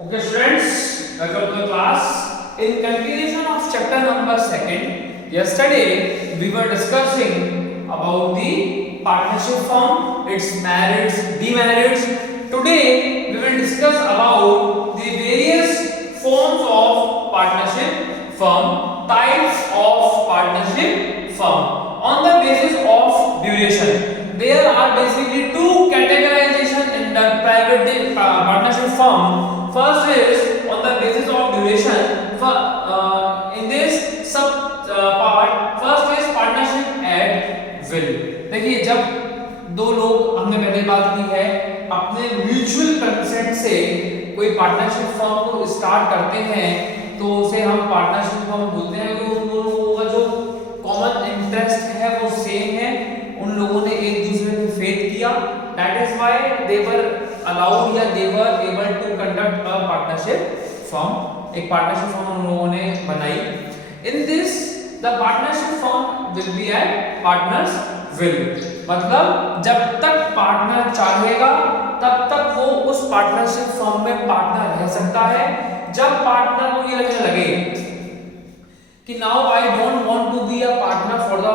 Okay, students, welcome to the class. In continuation of chapter number 2, yesterday we were discussing about the partnership firm, its merits, demerits. Today we will discuss about the various forms of partnership firm, types of partnership firm on the basis of duration. There are basically two categorization in the private partnership firm. First is on the basis of duration. In this sub part, first is partnership at will. देखिए, जब दो लोग, हमने पहले बात की है, अपने म्यूचुअल कंसेंट से कोई पार्टनरशिप फर्म को स्टार्ट करते हैं तो उसे हम पार्टनरशिप फर्म बोलते हैं। उन दोनों लोगों का जो कॉमन इंटरेस्ट है वो सेम है, उन लोगों ने एक दूसरे पे फेथ किया, that is why they were allowed या they were able to conduct a partnership firm. एक पार्टनरशिप फर्म उन लोगों ने बनाई। In this the partnership firm will be at partners will, मतलब जब तक पार्टनर चाहेगा तब तक वो उस पार्टनरशिप फर्म में पार्टनर रह सकता है। जब पार्टनर को ये लगने लगे कि now I don't want to be a partner for the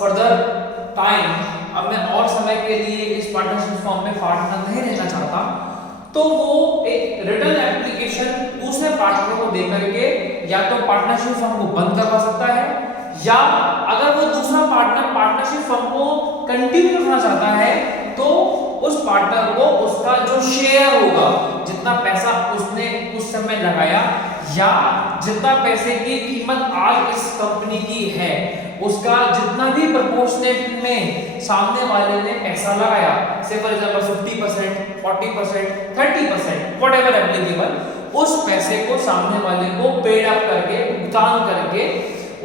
further time, अब मैं और समय के लिए इस पार्टनरशिप फर्म में पार्टनर नहीं रहना चाहता, तो वो एक रिटन एप्लीकेशन दूसरे पार्टनर को दे करके या तो पार्टनरशिप फर्म को बंद करवा सकता है, या अगर वो दूसरा पार्टनर पार्टनरशिप फर्म को कंटिन्यू रखना चाहता है तो उस पार्टनर को उसका जो शेयर होगा, जितना पैसा उसने उस समय लगाया या जितना पैसे की कीमत आज इस कंपनी की है, उसका जितना भी प्रोपोर्शनेट में सामने वाले ने पैसा लगाया, से फॉर एग्जांपल 50%, 40%, 30%, व्हाटएवर एप्लीकेबल, उस पैसे को सामने वाले को पेड अप करके, भुगतान करके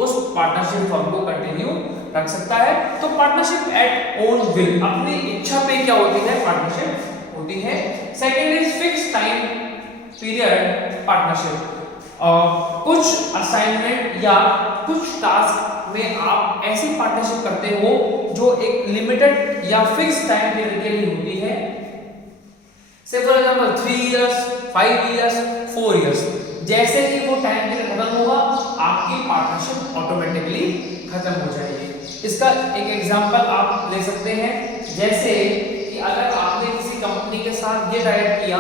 उस पार्टनरशिप फर्म को कंटिन्यू रख सकता है। तो पार्टनरशिप एट ओन विल, अपनी इच्छा पे क्या होती है, पार्टनरशिप होती है। Second is fix time period partnership. कुछ असाइनमेंट या कुछ टास्क में आप ऐसी पार्टनरशिप करते हो जो एक लिमिटेड या फिक्स टाइम पीरियड के लिए होती है, say for example 3 years, 5 years, 4 years. जैसे ही वो टाइम पीरियड खत्म होगा आपकी पार्टनरशिप ऑटोमेटिकली खत्म हो जाएगी। इसका एक एग्जांपल आप ले सकते हैं, जैसे कि अगर आपने किसी कंपनी के साथ ये डायरेक्ट किया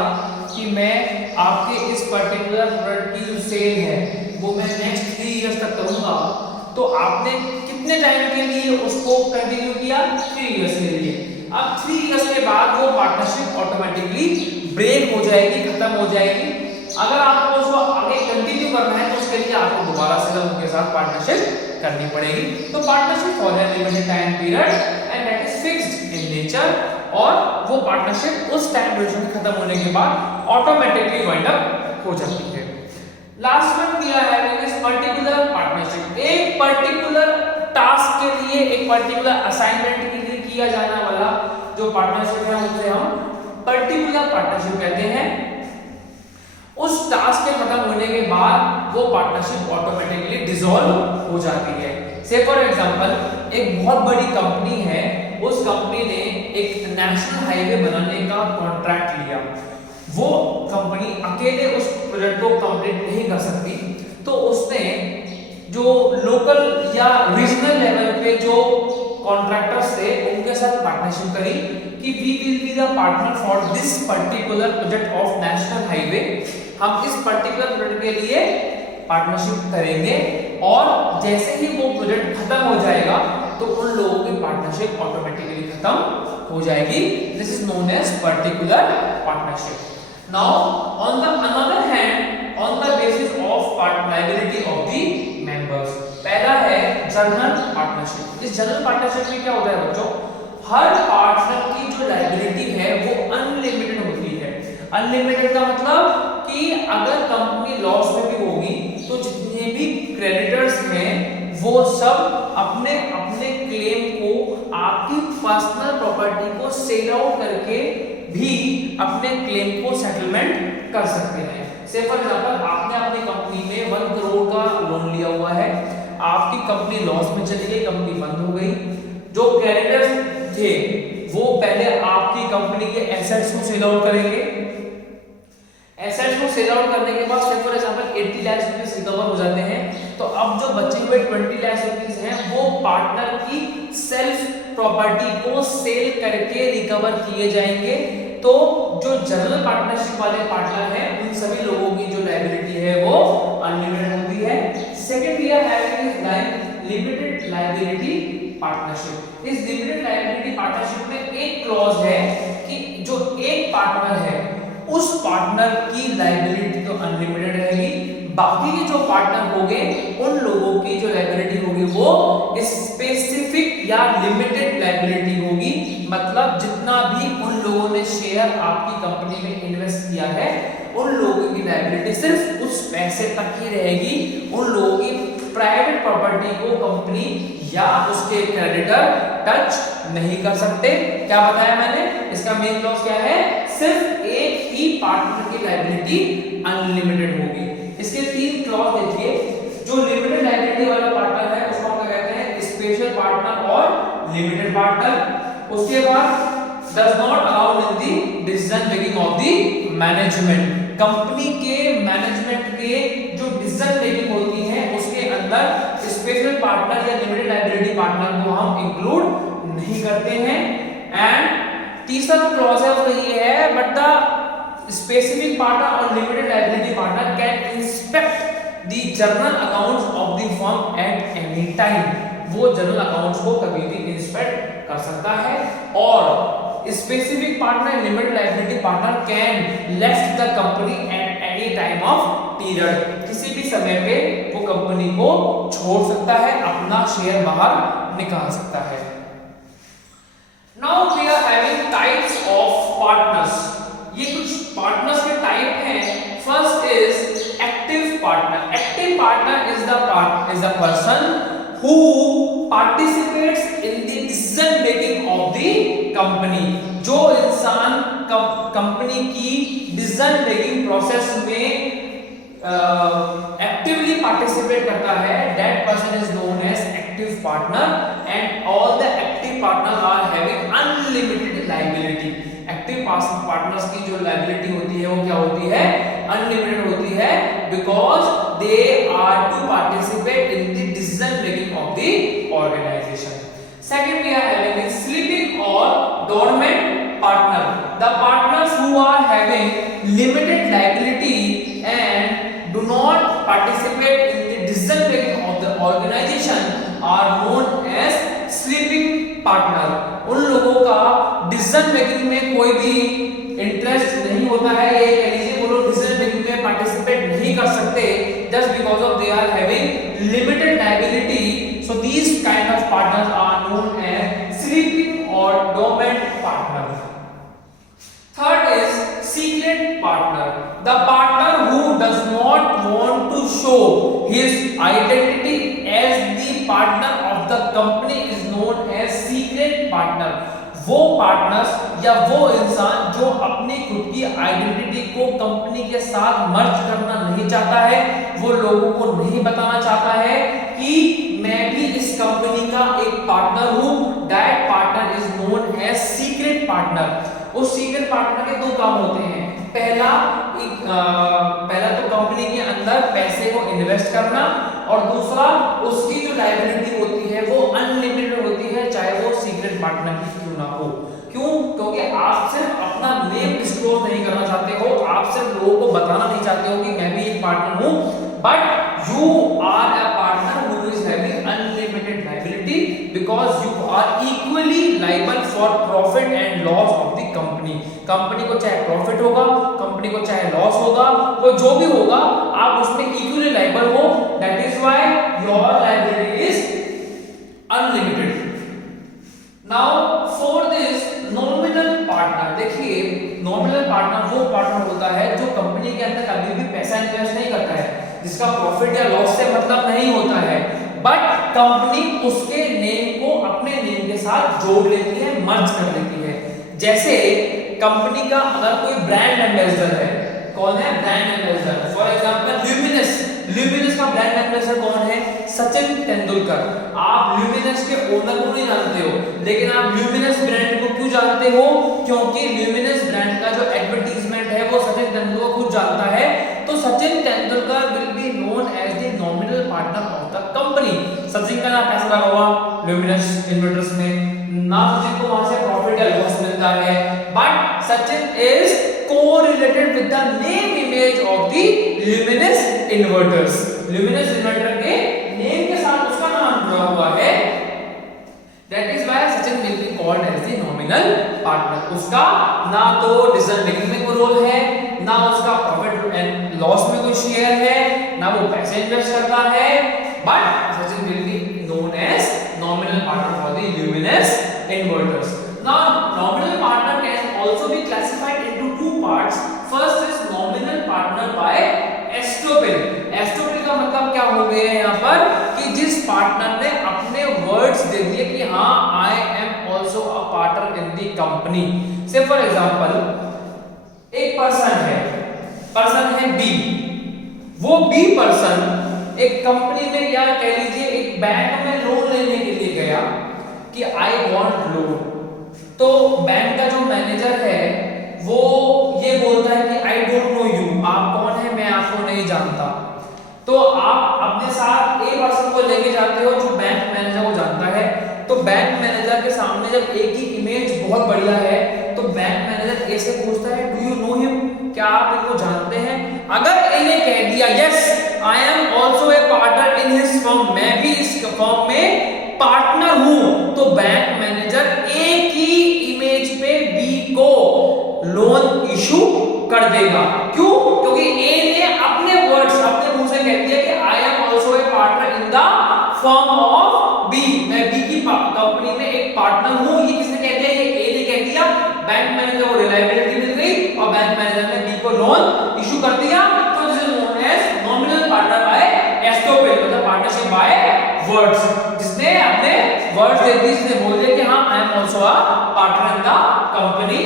कि मैं आपके इस पर्टिकुलर प्रोडक्ट की जो सेल है वो मैं नेक्स्ट 3 इयर्स तक करूंगा, तो आपने कितने टाइम के लिए उसको कंटिन्यू किया, 3 इयर्स के लिए। अब 3 इयर्स के बाद वो पार्टनरशिप ऑटोमेटिकली ब्रेक हो जाएगी, खत्म हो जाएगी। अगर आपको उसको आगे कंटिन्यू करना है तो उसके लिए आपको दोबारा से उनके साथ पार्टनरशिप करनी पड़ेगी। तो partnership for a limited time period and that is fixed in nature, और वो पार्टनरशिप उस टाइम ड्यूरेशन खत्म होने के बाद ऑटोमेटिकली वाइंड अप हो जाती है। Last one we are having is particular partnership. एक पर्टिकुलर टास्क के लिए, एक पर्टिकुलर असाइनमेंट के लिए किया जाने वाला जो पार्टनरशिप है उसे हम पर्टिकुलर पार्टनरशिप कहते हैं। उस टास्क के खत्म होने के बाद वो पार्टनरशिप ऑटोमेटिकली डिसॉल्व हो जाती है। से फॉर एग्जांपल एक बहुत बड़ी कंपनी है, उस कंपनी ने एक नेशनल हाईवे बनाने का कॉन्ट्रैक्ट लिया। वो कंपनी अकेले उस प्रोजेक्ट को कंप्लीट नहीं कर सकती, तो उसने जो लोकल या रीजनल लेवल पे जो कॉन्ट्रैक्टर्स थे उनके साथ पार्टनरशिप करी कि we will be the partner for this particular project of national highway. हम इस पर्टिकुलर प्रोजेक्ट के लिए पार्टनरशिप करेंगे, और जैसे ही वो प्रोजेक्ट खत्म हो जाएगा तो उन लोगों की पार्टनरशिप ऑटोमेटिकली खत्म हो जाएगी। This is known as particular partnership. Now on the another hand, on the basis of liability of the members, पहला है जनरल पार्टनरशिप। इस जनरल पार्टनरशिप में क्या होता है बच्चों, हर पार्टनर की जो लायबिलिटी है वो अनलिमिटेड होती है। अनलिमिटेड का मतलब कि अगर कंपनी लॉस में भी होगी तो जितने भी क्रेडिटर्स हैं वो सब अपने अपने क्लेम को, आपकी पर्सनल प्रॉपर्टी को सेल आउट करके भी अपने क्लेम को सेटलमेंट कर सकते हैं। से फॉर एग्जांपल आपने अपनी कंपनी में 1 करोड़ का लोन लिया हुआ है, आपकी कंपनी लॉस में चली गई, कंपनी बंद हो गई, जो क्रेडिटर्स थे वो पहले आपकी कंपनी के एसेट्स को सेल आउट करेंगे, एसेट्स को सेल आउट करने के बाद for example 80 lakh rupees recover हो जाते हैं, तो अब जो बचे हुए 20 लाख रुपीस हैं वो पार्टनर की सेल्फ प्रॉपर्टी को सेल करके रिकवर किए जाएंगे। तो जो जनरल पार्टनरशिप वाले पार्टनर हैं उन सभी लोगों की जो लायबिलिटी है वो अनलिमिटेड होती है। Second we are having limited liability partnership. इस लिमिटेड लायबिलिटी पार्टनरशिप में एक क्लॉज है कि जो एक पार्टनर है उस पार्टनर की लायबिलिटी तो अनलिमिटेड रहेगी, बाकी के जो पार्टनर होंगे उन लोगों की जो लायबिलिटी होगी वो स्पेसिफिक या लिमिटेड लायबिलिटी होगी। मतलब जितना भी उन लोगों ने शेयर आपकी कंपनी में इन्वेस्ट किया है उन लोगों की लायबिलिटी सिर्फ उस पैसे तक ही रहेगी। उन लोगों की प्राइवेट प्रॉपर्टी को कंपनी या उसके क्रेडिटर टच नहीं कर सकते। क्या बताया मैंने, इसका मेन क्लॉज क्या है, सिर्फ एक ही पार्टनर की लायबिलिटी अनलिमिटेड होगी। इसके तीन क्लॉज देखिए। जो लिमिटेड लायबिलिटी वाला पार्टनर है उसको हम कहते हैं स्पेशल पार्टनर और लिमिटेड पार्टनर। उसके बाद does not allow in the decision making of the management. Company के मैनेजमेंट के जो डिसीजन मेकिंग होती है उसके अंदर स्पेशल पार्टनर या लिमिटेड लायबिलिटी पार्टनर को हम इंक्लूड नहीं करते हैं। एंड तीसरा जो क्लॉज है वो ये है, बट द स्पेसिफिक पार्टनर और limited liability partner can inspect the journal accounts of the firm at any time. वो जर्नल अकाउंट्स को कभी भी इंस्पेक्ट कर सकता है। और specific partner limited liability partner can left the company at any time of period. किसी भी समय पे वो कंपनी को छोड़ सकता है, अपना शेयर बाहर निकाल सकता है। Now we are having types of partners. ये कुछ पार्टनर्स के टाइप हैं। First is active partner. Active partner is the person who participates in the decision making of the company। जो इंसान कंपनी की डिसीजन मेकिंग प्रोसेस में actively participate करता है, that person is known as active partner and all the active partners are having unlimited liability। Active partners की जो liability होती है वो क्या होती है, अनलिमिटेड होती है, because they are to participate in the decision making of the organisation. Second we are having sleeping और dormant partner. The partners who are having limited liability and do not participate in the decision making of the organisation are known as sleeping partner. उन लोगों का decision making में कोई भी interest नहीं होता है, ये कह लीजिए वो लोग डिसीजन मेकिंग में पार्टिसिपेट नहीं कर सकते just because of they are having limited liability. So these kind of partners are known as sleeping और dormant partner. Third is secret partner. The partner who does not want to show his identity as the partner of the company is known as secret partner. वो partners या वो इंसान जो अपनी खुद की identity को कंपनी के साथ मर्ज करना नहीं चाहता है, वो लोगों को नहीं बताना चाहता है कि मैं भी इस कंपनी का एक पार्टनर हूं, that partner is known as secret partner. उस सीक्रेट पार्टनर के दो काम होते हैं। पहला तो कंपनी के अंदर पैसे को इन्वेस्ट करना, और दूसरा उसकी जो लायबिलिटी होती है वो अनलिमिटेड होती है, चाहे वो सीक्रेट पार्टनर की क्यों ना हो। क्यों? क्योंकि आप सिर्फ अपना नेम डिस्क्लोज नहीं करना चाहते हो, आप सिर्फ लोगों को बताना नहीं चाहते हो कि मैं भी एक पार्टनर हूं, but you are a partner who is having unlimited liability because you are equally liable for profit and loss of the company. Company को चाहे प्रॉफिट होगा, कंपनी को चाहे लॉस होगा, वो जो भी होगा आप उसमें इक्वली लायबल हो। That is why your liability is unlimited. Now fourth is nominal partner. देखिए नॉमिनल पार्टनर वो पार्टनर होता है जो कंपनी के अंदर कभी भी पैसा इन्वेस्ट नहीं करता है, जिसका प्रॉफिट या लॉस से मतलब नहीं होता है, बट कंपनी उसके नेम को अपने नेम के साथ जोड़ लेती है, मर्ज कर लेती है। जैसे कंपनी का अगर कोई ब्रांड एम्बेसडर है, कौन है brand ambassador? For example luminous का ब्रांड एम्बेसडर कौन है? सचिन तेंदुलकर। आप ल्यूमिनस के ओनर को नहीं जानते हो, लेकिन आप ल्यूमिनस ब्रांड को क्यों जानते हो? क्योंकि ल्यूमिनस ब्रांड का जो एडवर्टाइजमेंट है वो सचिन तेंदुलकर खुद जानता है कंपनी। सचिन का नाम कैसा लगा हुआ ल्यूमिनस इन्वर्टर्स में, ना सचिन को वहां से प्रॉफिट या लॉस मिलता है, but Sachin is correlated with the name image of the Luminous inverters. Luminous inverter के नेम के साथ उसका नाम जुड़ा हुआ है, that is why Sachin will be called as the nominal partner. उसका ना तो डिसीजन मेकिंग में कोई रोल है, ना उसका प्रॉफिट एंड लॉस में कोई शेयर है, ना वो पैसे इन्वेस्ट करता है, but Sachin will be known as nominal partner for the Luminous inverters. Now nominal partner can also be classified into two parts. First is nominal partner by estoppel. Estoppel का मतलब क्या हो गया है यहाँ पर कि जिस पार्टनर ने अपने वर्ड्स दे दिए कि हाँ I am also a partner in the company. Say for example एक पर्सन है B, वो B पर्सन एक कंपनी में या कह लीजिए एक बैंक में लोन लेने के लिए गया कि I want loan। तो बैंक का जो मैनेजर है वो ये बोलता है कि आई डोंट नो यू, आप कौन है मैं आपको नहीं जानता। तो आप अपने साथ ए पर्सन को लेके जाते हो जो बैंक मैनेजर को जानता है। तो बैंक मैनेजर के सामने जब ए की इमेज बहुत बढ़िया है तो बैंक मैनेजर ए से पूछता है डू यू नो हिम, क्या आप इनको जानते हैं? अगर ए ने कह दिया yes I am also a partner in his firm, मैं भी इस फर्म में पार्टनर हूं, तो बैंक मैनेजर ए की इमेज पे बी को लोन इशू कर देगा। क्यों? क्योंकि ए ने अपने वर्ड्स अपने मुंह से कह दिया कि I am also a partner in the firm of B, मैं बी की कंपनी में एक पार्टनर हूं। ये किसने कह दिया? ये ए ने कह दिया। बैंक मैनेजर को रिलायबिलिटी मिल गई और बैंक मैनेजर ने बी को लोन इशू कर दिया। तो this is known as nominal partner by estoppel, मतलब पार्टनरशिप बाय वर्ड्स। जिसने अपने वर्ड्स दे दिए, जिसने बोल दिया कि हाँ आई am also a partner in the company.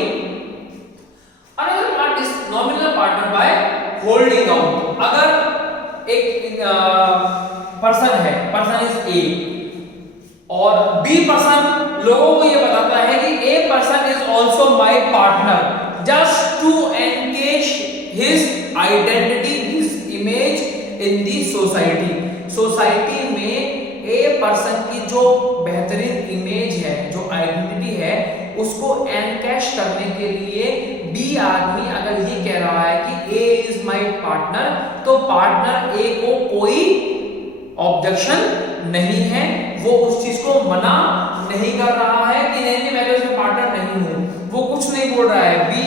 Another part is nominal partner by holding out. अगर एक पर्सन इज ए और बी पर्सन लोगों को ये बताता है कि a person is also my partner just to encash his identity, his image in the society. Society में ए पर्सन की जो बेहतरीन इमेज है, जो आइडेंटिटी है, उसको एनकैश करने के लिए बी आदमी अगर ये कह रहा है कि ए इज माय पार्टनर, तो पार्टनर ए को कोई ऑब्जेक्शन नहीं है, वो उस चीज को मना नहीं कर रहा है कि नहीं मैं तो इसमें पार्टनर नहीं हूं, वो कुछ नहीं बोल रहा है। बी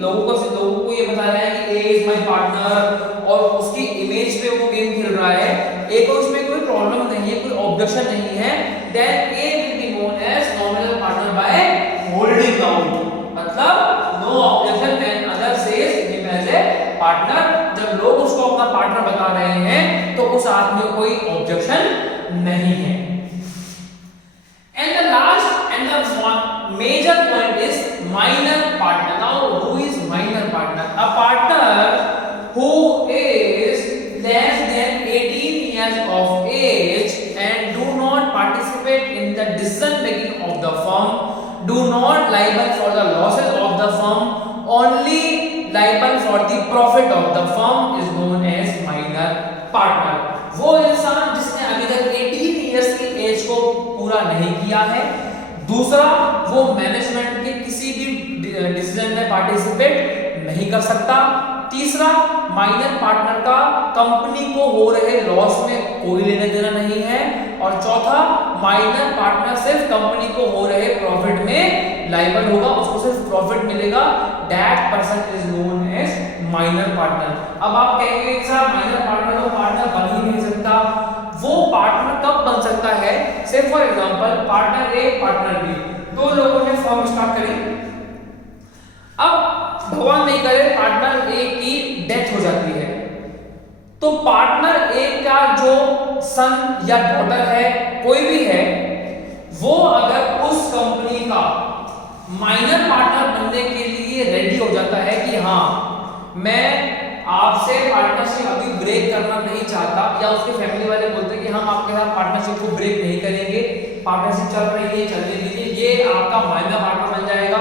लोगों को ये बता रहा है कि ए इज माय पार्टनर और उसकी इमेज पे वो गेम खेल रहा है। ए को इसमें कोई प्रॉब्लम नहीं है, कोई ऑब्जेक्शन नहीं है, then A will be known as nominal partner by holding out, मतलब no objection when other says him as a partner. जब लोग उसको अपना पार्टनर बता रहे हैं तो उस आदमी को कोई ऑब्जेक्शन नहीं है। And the last and the major point is minor partner. Now, who is minor partner? A partner who is less than 18 years of age and do not participate in the decision making of the firm, do not liable for the losses of the firm, only liable for the profit of the firm is known as minor partner. वो इंसान जिसने अभी तक 18 years की as को पूरा नहीं किया है। दूसरा, वो मैनेजमेंट के किसी भी डिसीजन में पार्टिसिपेट नहीं कर सकता। तीसरा, माइनर पार्टनर का कंपनी को हो रहे लॉस में कोई लेना देना नहीं है। और चौथा, माइनर पार्टनर सिर्फ कंपनी को हो रहे प्रॉफिट में लायबल होगा, उसको सिर्फ प्रॉफिट मिलेगा। That person is known as minor partner. अब आप कहेंगे सर माइनर पार्टनर तो पार्टनर बन ही नहीं सकता। वो पार्टनर कब बन सकता है? Say for example partner A partner B, दो लोगों ने फर्म स्टार्ट करी। अब भगवान नहीं करे पार्टनर ए की डेथ हो जाती है, तो पार्टनर ए का जो सन या डॉटर है, कोई भी है, वो अगर उस कंपनी का माइनर पार्टनर बनने के लिए रेडी हो जाता है कि हाँ मैं आपसे पार्टनरशिप अभी ब्रेक करना नहीं चाहता, या उसके फैमिली वाले बोलते हैं कि हम आपके साथ पार्टनरशिप को ब्रेक नहीं करेंगे, पार्टनरशिप चल रही है चलने दीजिए, ये आपका माइनर पार्टनर बन जाएगा,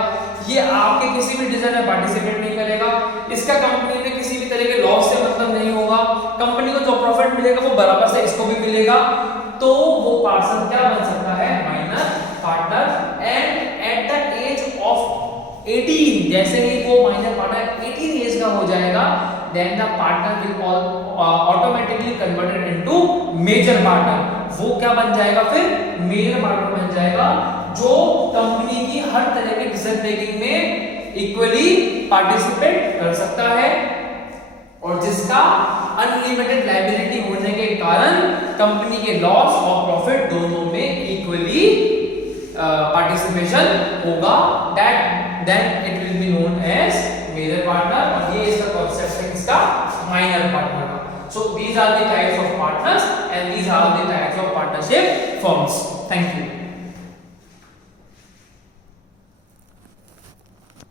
ये आपके किसी भी डिसीजन में पार्टिसिपेट नहीं करेगा, इसका कंपनी में किसी भी तरह के लॉस से मतलब नहीं होगा, होगा, कंपनी को जो प्रॉफिट मिलेगा वो बराबर से इसको भी मिलेगा, तो वो पर्सन क्या बन सकता है, minor partner. And at the age of 18, जैसे ही वो माइनर पार्टनर 18 एज का हो जाएगा, then the partner will automatically converted into major partner. वो क्या बन जाएगा फिर, मेजर पार्टनर बन जाएगा, जो कंपनी की हर तरह के डिसीजन मेकिंग में इक्वली पार्टिसिपेट कर सकता है, और जिसका अनलिमिटेड लायबिलिटी होने के कारण कंपनी के लॉस और प्रॉफिट दोनों में इक्वली पार्टिसिपेशन होगा, that then it will be known as major partner. और ये इसका कॉन्सेप्ट है इसका माइनर पार्टनर का। So these are the types of partners and these are the types of partnership firms. Thank you.